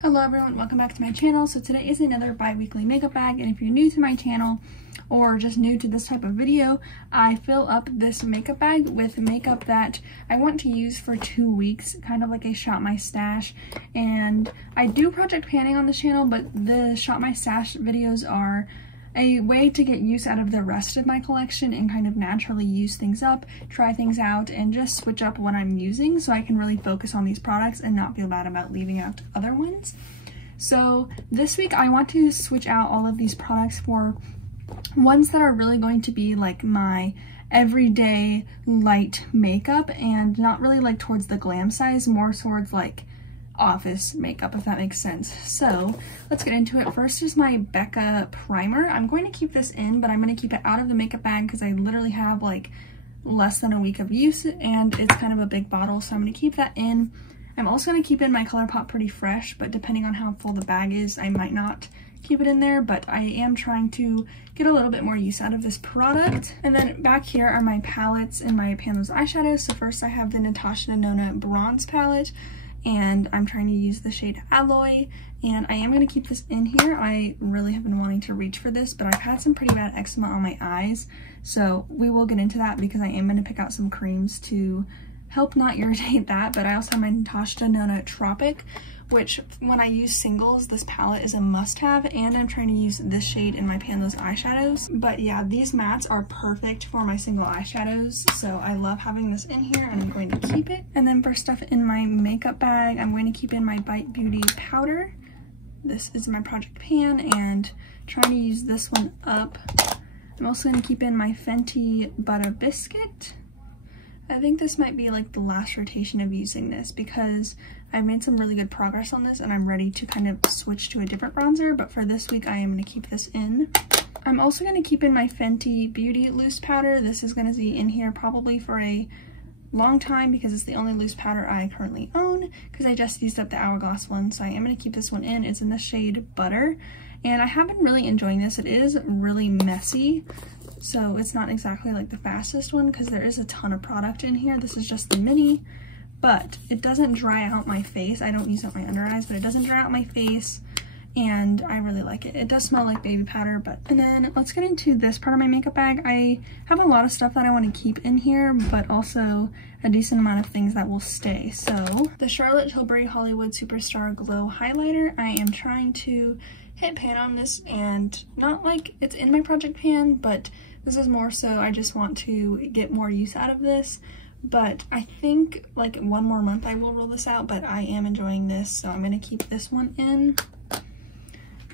Hello everyone, welcome back to my channel. So today is another bi-weekly makeup bag, and if you're new to my channel or just new to this type of video, I fill up this makeup bag with makeup that I want to use for 2 weeks, kind of like a shop my stash. And I do project panning on this channel, but the shop my stash videos are a way to get use out of the rest of my collection and kind of naturally use things up, try things out, and just switch up what I'm using so I can really focus on these products and not feel bad about leaving out other ones. So this week I want to switch out all of these products for ones that are really going to be like my everyday light makeup and not really like towards the glam size, more towards like office makeup, if that makes sense. So let's get into it. First is my Becca primer. I'm going to keep this in, but I'm going to keep it out of the makeup bag because I literally have like less than a week of use and it's kind of a big bottle, so I'm going to keep that in. I'm also going to keep in my ColourPop Pretty Fresh, but depending on how full the bag is, I might not keep it in there, but I am trying to get a little bit more use out of this product. And then back here are my palettes and my Pan those eyeshadows. So first I have the Natasha Denona Bronze palette, and I'm trying to use the shade Alloy, and I am going to keep this in here. I really have been wanting to reach for this, but I've had some pretty bad eczema on my eyes, so we will get into that because I am going to pick out some creams to help not irritate that. But I also have my Natasha Denona Tropic, which when I use singles, this palette is a must-have, and I'm trying to use this shade in my Pan those eyeshadows. But yeah, these mattes are perfect for my single eyeshadows, so I love having this in here and I'm going to keep it. And then for stuff in my makeup bag, I'm going to keep in my Bite Beauty powder. This is my Project Pan, and trying to use this one up. I'm also going to keep in my Fenty Butter Biscuit. I think this might be like the last rotation of using this because I've made some really good progress on this and I'm ready to kind of switch to a different bronzer, but for this week I am going to keep this in. I'm also going to keep in my Fenty Beauty loose powder. This is going to be in here probably for a long time because it's the only loose powder I currently own because I just used up the Hourglass one, so I am going to keep this one in. It's in the shade Butter, and I have been really enjoying this. It is really messy, so it's not exactly like the fastest one because there is a ton of product in here. This is just the mini, but it doesn't dry out my face. I don't use up my under eyes, but it doesn't dry out my face, and I really like it. It does smell like baby powder, but... And then let's get into this part of my makeup bag. I have a lot of stuff that I want to keep in here, but also a decent amount of things that will stay. So the Charlotte Tilbury Hollywood Superstar Glow Highlighter, I am trying to hit pan on this, and not like it's in my Project Pan, but this is more so I just want to get more use out of this. But I think like one more month I will roll this out, but I am enjoying this, so I'm going to keep this one in.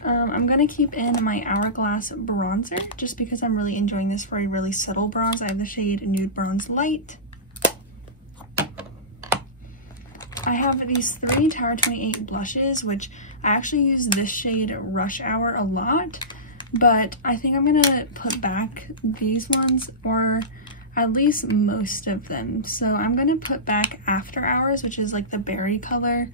I'm going to keep in my Hourglass bronzer just because I'm really enjoying this for a really subtle bronze. I have the shade Nude Bronze Light. I have these 3 Tower 28 blushes, which I actually use this shade Rush Hour a lot, but I think I'm going to put back these ones, or at least most of them. So I'm going to put back After Hours, which is like the berry color.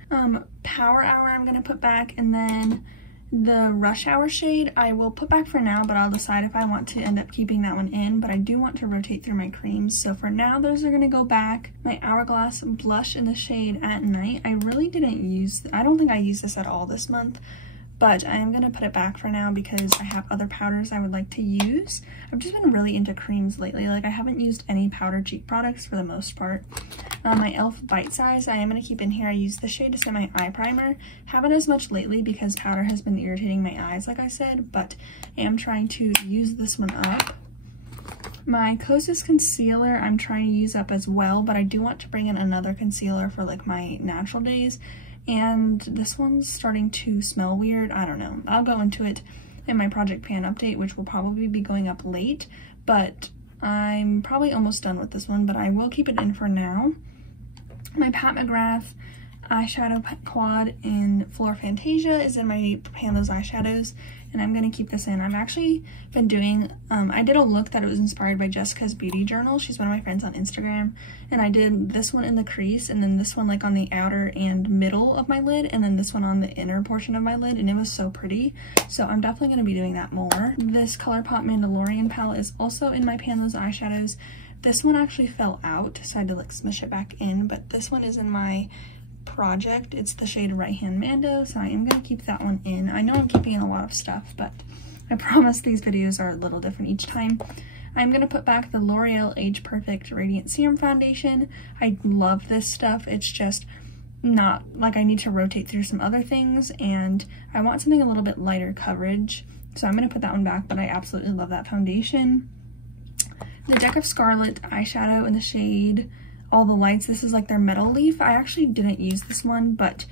Power Hour I'm going to put back, and then the Rush Hour shade I will put back for now, but I'll decide if I want to end up keeping that one in. But I do want to rotate through my creams, so for now those are going to go back. My Hourglass blush in the shade At Night, I really didn't use, I don't think I used this at all this month, but I am going to put it back for now because I have other powders I would like to use. I've just been really into creams lately. Like, I haven't used any powder cheek products for the most part. My e.l.f. Bite Size, I am going to keep in here. I use the shade to set my eye primer. Haven't as much lately because powder has been irritating my eyes, like I said, but I am trying to use this one up. My Kosas concealer I'm trying to use up as well, but I do want to bring in another concealer for like my natural days. And this one's starting to smell weird. I don't know. I'll go into it in my Project Pan update, which will probably be going up late, but I'm probably almost done with this one, but I will keep it in for now. My Pat McGrath eyeshadow quad in Fleur Fantasia is in my Pan those eyeshadows, and I'm going to keep this in. I've actually been doing, I did a look that it was inspired by Jessica's Beauty Journal. She's one of my friends on Instagram, and I did this one in the crease, and then this one like on the outer and middle of my lid, and then this one on the inner portion of my lid, and it was so pretty. So I'm definitely going to be doing that more. This ColourPop Mandalorian palette is also in my Pan those eyeshadows. This one actually fell out, so I had to like smush it back in, but this one is in my Project. It's the shade Right Hand Mando, so I am going to keep that one in. I know I'm keeping in a lot of stuff, but I promise these videos are a little different each time. I'm going to put back the L'Oreal Age Perfect Radiant Serum Foundation. I love this stuff. It's just not like I need to rotate through some other things, and I want something a little bit lighter coverage, so I'm going to put that one back, but I absolutely love that foundation. The Deck of Scarlet eyeshadow in the shade All the Lights. This is like their Metal Leaf. I actually didn't use this one, but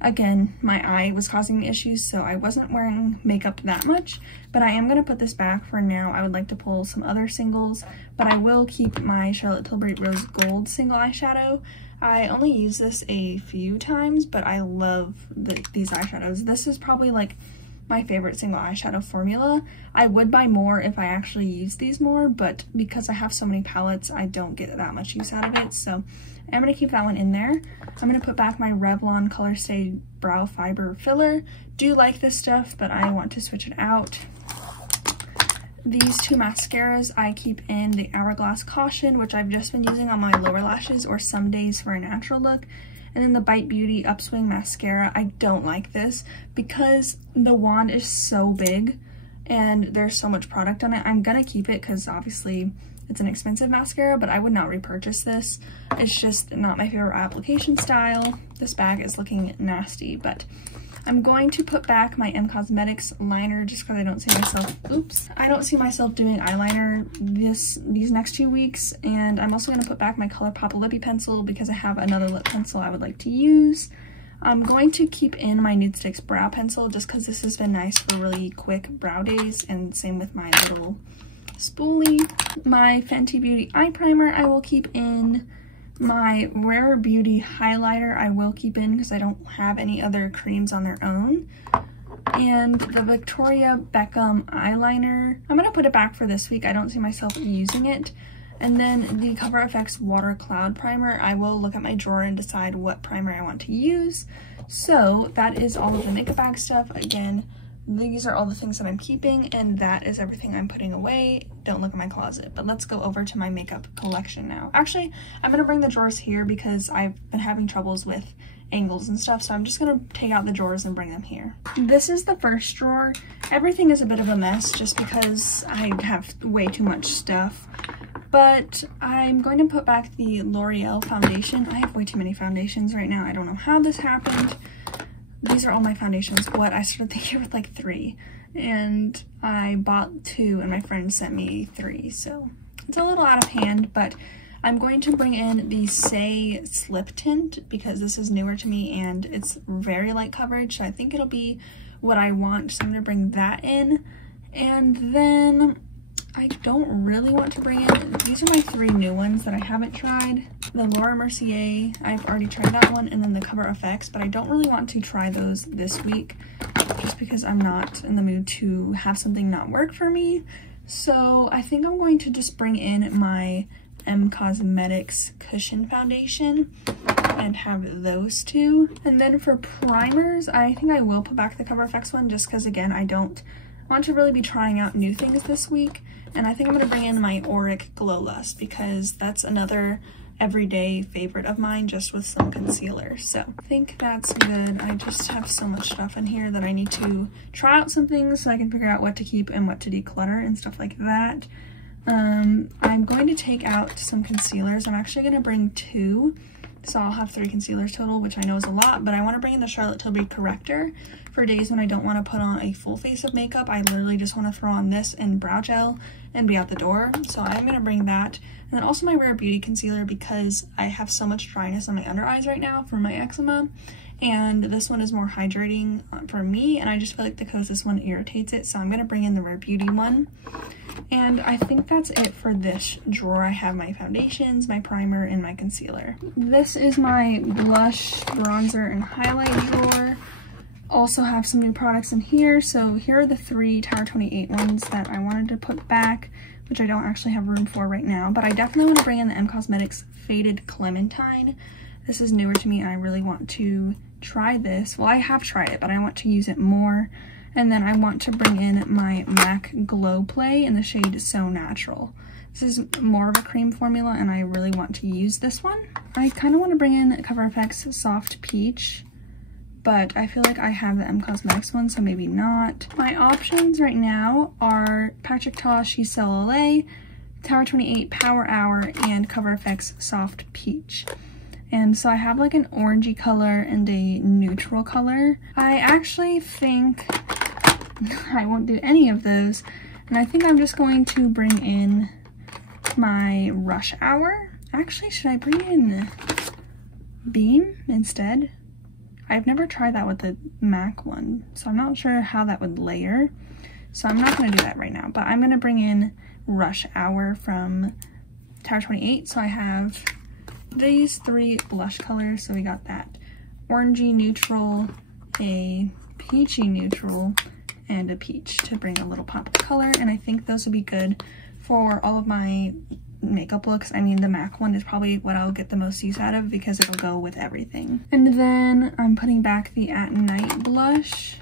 again, my eye was causing me issues, so I wasn't wearing makeup that much, but I am going to put this back for now. I would like to pull some other singles, but I will keep my Charlotte Tilbury Rose Gold single eyeshadow. I only use this a few times, but I love these eyeshadows. This is probably like my favorite single eyeshadow formula. I would buy more if I actually use these more, but because I have so many palettes, I don't get that much use out of it, so I'm going to keep that one in there. I'm going to put back my Revlon Color Stay Brow Fiber Filler. Do like this stuff, but I want to switch it out. These two mascaras I keep in the Hourglass Caution, which I've just been using on my lower lashes or some days for a natural look. And then the Bite Beauty Upswing Mascara. I don't like this because the wand is so big and there's so much product on it. I'm gonna keep it because obviously it's an expensive mascara, but I would not repurchase this. It's just not my favorite application style. This bag is looking nasty, but I'm going to put back my Cosmetics liner just because I don't see myself, I don't see myself doing eyeliner these next 2 weeks. And I'm also going to put back my ColourPop Lippy Pencil because I have another lip pencil I would like to use. I'm going to keep in my Nude Sticks Brow Pencil just because this has been nice for really quick brow days, and same with my little spoolie. My Fenty Beauty Eye Primer I will keep in. My Rare Beauty highlighter I will keep in because I don't have any other creams on their own. And the Victoria Beckham eyeliner, I'm going to put it back for this week. I don't see myself using it. And then the Cover FX Water Cloud Primer, I will look at my drawer and decide what primer I want to use. So that is all of the makeup bag stuff. Again, these are all the things that I'm keeping, and that is everything I'm putting away. Don't look at my closet, but let's go over to my makeup collection now. Actually, I'm going to bring the drawers here because I've been having troubles with angles and stuff, so I'm just going to take out the drawers and bring them here. This is the first drawer. Everything is a bit of a mess just because I have way too much stuff, but I'm going to put back the L'Oreal foundation. I have way too many foundations right now. I don't know how this happened. These are all my foundations. What? I started the year with like 3, and I bought 2 and my friend sent me 3, so it's a little out of hand, but I'm going to bring in the Say Slip Tint because this is newer to me and it's very light coverage, so I think it'll be what I want, so I'm going to bring that in. And then I don't really want to bring in, these are my 3 new ones that I haven't tried. The Laura Mercier, I've already tried that one, and then the Cover FX, but I don't really want to try those this week just because I'm not in the mood to have something not work for me. So I think I'm going to just bring in my Cosmetics Cushion Foundation and have those 2. And then for primers, I think I will put back the Cover FX one just because, again, I don't want to really be trying out new things this week. And I think I'm going to bring in my Auric Glow Lust because that's another everyday favorite of mine, just with some concealer. So I think that's good. I just have so much stuff in here that I need to try out some things so I can figure out what to keep and what to declutter and stuff like that. I'm going to take out some concealers. I'm actually going to bring 2. So I'll have 3 concealers total, which I know is a lot, but I want to bring in the Charlotte Tilbury Corrector for days when I don't want to put on a full face of makeup. I literally just want to throw on this and brow gel and be out the door. So I'm going to bring that. And then also my Rare Beauty concealer because I have so much dryness on my under eyes right now from my eczema. And this one is more hydrating for me, and I just feel like the closest one irritates it. So I'm going to bring in the Rare Beauty one. And I think that's it for this drawer. I have my foundations, my primer, and my concealer. This is my blush, bronzer, and highlight drawer. Also have some new products in here. So here are the 3 Tower 28 ones that I wanted to put back, which I don't actually have room for right now. But I definitely want to bring in the Cosmetics Faded Clementine. This is newer to me and I really want to try this. Well, I have tried it, but I want to use it more. And then I want to bring in my MAC Glow Play in the shade So Natural. This is more of a cream formula and I really want to use this one. I kind of want to bring in Cover FX Soft Peach, but I feel like I have the M Cosmetics one, so maybe not. My options right now are Patrick Ta She Soleil, Tower 28 Power Hour, and Cover FX Soft Peach. And so I have like an orangey color and a neutral color. I actually think I won't do any of those, and I think I'm just going to bring in my Rush Hour. Actually, should I bring in Beam instead? I've never tried that with the MAC one, so I'm not sure how that would layer. So I'm not going to do that right now, but I'm going to bring in Rush Hour from Tower 28. So I have these three blush colors. So we got that orangey neutral, a peachy neutral, and a peach to bring a little pop of color. And I think those would be good for all of my makeup looks. I mean, the MAC one is probably what I'll get the most use out of because it'll go with everything. And then I'm putting back the At Night blush.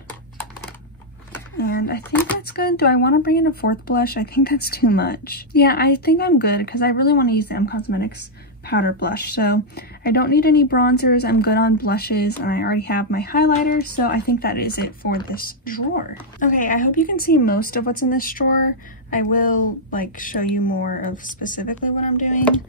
And I think that's good. Do I want to bring in a fourth blush? I think that's too much. Yeah, I think I'm good because I really want to use the M Cosmetics powder blush. So I don't need any bronzers. I'm good on blushes and I already have my highlighter. So I think that is it for this drawer. Okay, I hope you can see most of what's in this drawer. I will like show you more of specifically what I'm doing.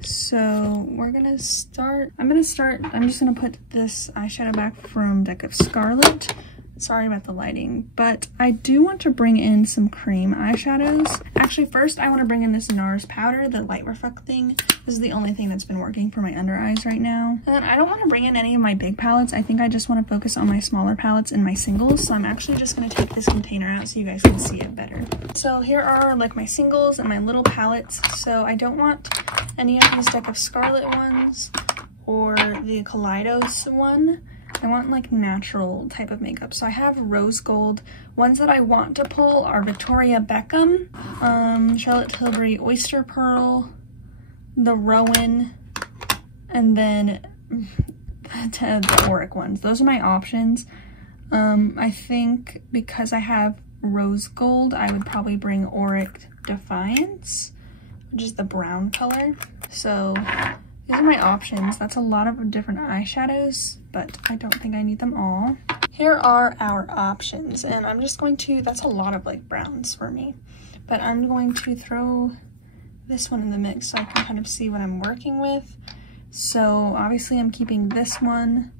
So we're gonna start. I'm just gonna put this eyeshadow back from Deck of Scarlet. Sorry about the lighting, but I do want to bring in some cream eyeshadows. Actually, first I want to bring in this NARS powder, the light reflecting. This is the only thing that's been working for my under eyes right now. And then I don't want to bring in any of my big palettes. I think I just want to focus on my smaller palettes and my singles. So I'm actually just going to take this container out so you guys can see it better. So here are like my singles and my little palettes. So I don't want any of these Deck of Scarlet ones or the Kaleidos one. I want like natural type of makeup. So I have rose gold. Ones that I want to pull are Victoria Beckham, Charlotte Tilbury Oyster Pearl, the Rowan, and then the Auric ones. Those are my options. I think because I have rose gold, I would probably bring Auric Defiance, which is the brown color. So these are my options. That's a lot of different eyeshadows, but I don't think I need them all. Here are our options, and I'm just going to, that's a lot of like browns for me, but I'm going to throw this one in the mix so I can kind of see what I'm working with. So obviously I'm keeping this one.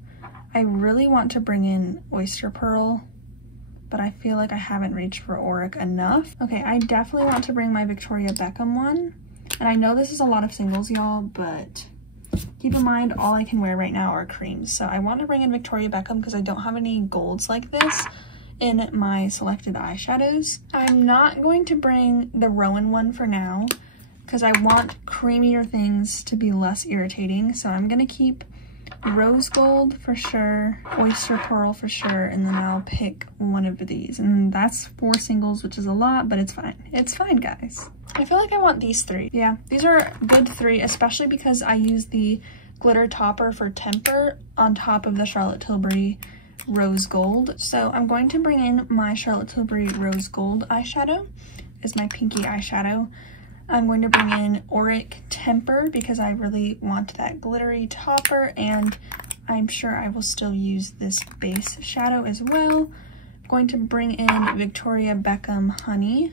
I really want to bring in Oyster Pearl, but I feel like I haven't reached for Auric enough. Okay, I definitely want to bring my Victoria Beckham one. And I know this is a lot of singles, y'all, but keep in mind all I can wear right now are creams. So I want to bring in Victoria Beckham because I don't have any golds like this in my selected eyeshadows. I'm not going to bring the Rowan one for now because I want creamier things to be less irritating. So I'm going to keep rose gold for sure, oyster pearl for sure, and then I'll pick one of these. And that's 4 singles, which is a lot, but it's fine. It's fine, guys. I feel like I want these 3. Yeah, these are good 3, especially because I use the glitter topper for Temper on top of the Charlotte Tilbury Rose Gold. So I'm going to bring in my Charlotte Tilbury Rose Gold eyeshadow as my pinky eyeshadow. I'm going to bring in Auric Temper because I really want that glittery topper, and I'm sure I will still use this base shadow as well. I'm going to bring in Victoria Beckham Honey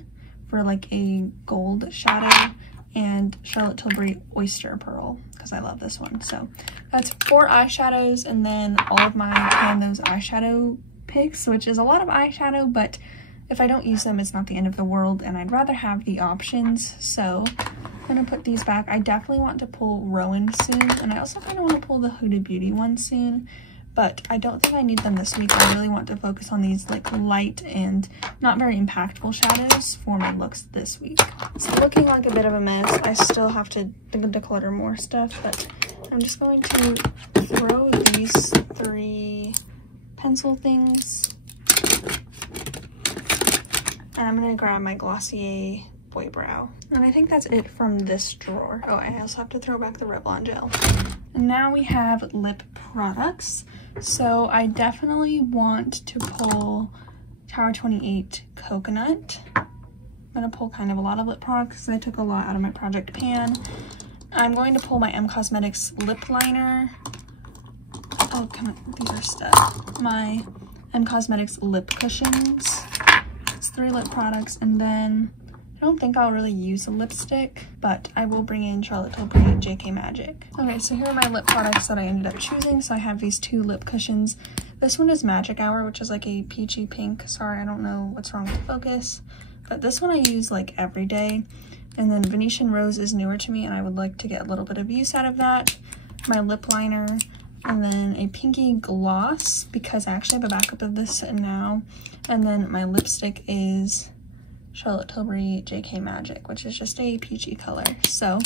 for like a gold shadow, and Charlotte Tilbury Oyster Pearl because I love this one. So that's 4 eyeshadows, and then all of my Tan Those eyeshadow picks, which is a lot of eyeshadow, but if I don't use them, it's not the end of the world, and I'd rather have the options. So I'm gonna put these back. I definitely want to pull Rowan soon, and I also kind of want to pull the Huda Beauty one soon, but I don't think I need them this week. I really want to focus on these like light and not very impactful shadows for my looks this week. It's looking like a bit of a mess. I still have to declutter more stuff, but I'm just going to throw these 3 pencil things. And I'm gonna grab my Glossier Boy Brow. And I think that's it from this drawer. Oh, I also have to throw back the Revlon gel. And now we have lip products. So I definitely want to pull Tower 28 Coconut. going to pull kind of a lot of lip products because I took a lot out of my project pan. I'm going to pull my Cosmetics lip liner. Oh, come on, these are stuck. My Cosmetics lip cushions. It's 3 lip products, and then I don't think I'll really use a lipstick, but I will bring in Charlotte Tilbury JK Magic. Okay, so here are my lip products that I ended up choosing. So I have these 2 lip cushions. This one is Magic Hour, which is like a peachy pink. Sorry, I don't know what's wrong with the focus, but this one I use like every day. And then Venetian Rose is newer to me, and I would like to get a little bit of use out of that. My lip liner, and then a pinky gloss, because I actually have a backup of this now. And then my lipstick is Charlotte Tilbury JK Magic, which is just a peachy color. So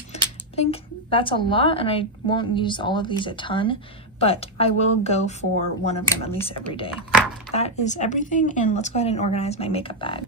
I think that's a lot, and I won't use all of these a ton, but I will go for one of them at least every day. That is everything, and let's go ahead and organize my makeup bag.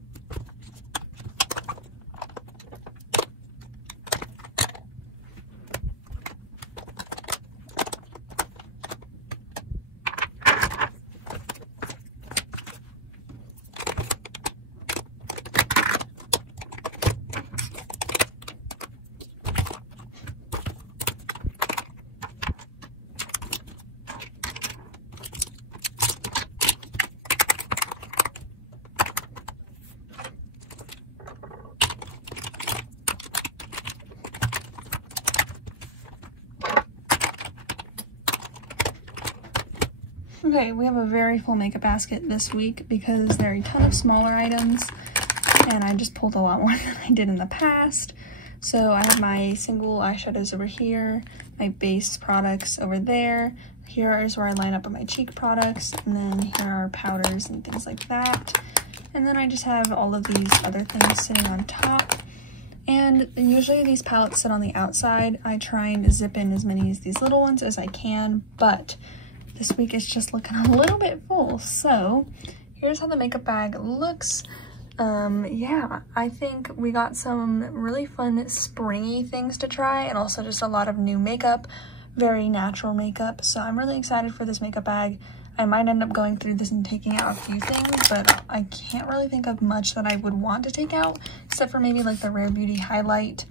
Okay, we have a very full makeup basket this week because there are a ton of smaller items, and I just pulled a lot more than I did in the past. So I have my single eyeshadows over here, my base products over there. Here is where I line up with my cheek products, and then here are powders and things like that. And then I just have all of these other things sitting on top. And usually these palettes sit on the outside. I try and zip in as many of these little ones as I can, but this week it's just looking a little bit full. So here's how the makeup bag looks. Yeah, I think we got some really fun springy things to try, and also just a lot of new makeup, very natural makeup. So I'm really excited for this makeup bag. I might end up going through this and taking out a few things, but I can't really think of much that I would want to take out, except for maybe like the Rare Beauty highlight.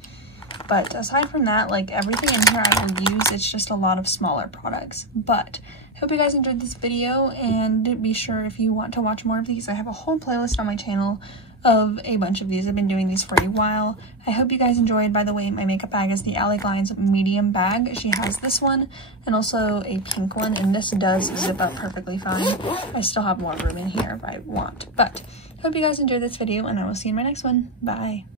But aside from that, like everything in here I will use. It's just a lot of smaller products. But I hope you guys enjoyed this video, and be sure if you want to watch more of these, I have a whole playlist on my channel of a bunch of these. I've been doing these for a while. I hope you guys enjoyed. By the way, my makeup bag is the Ally Glines medium bag. She has this one and also a pink one, and this does zip up perfectly fine. I still have more room in here if I want. But I hope you guys enjoyed this video, and I will see you in my next one. Bye.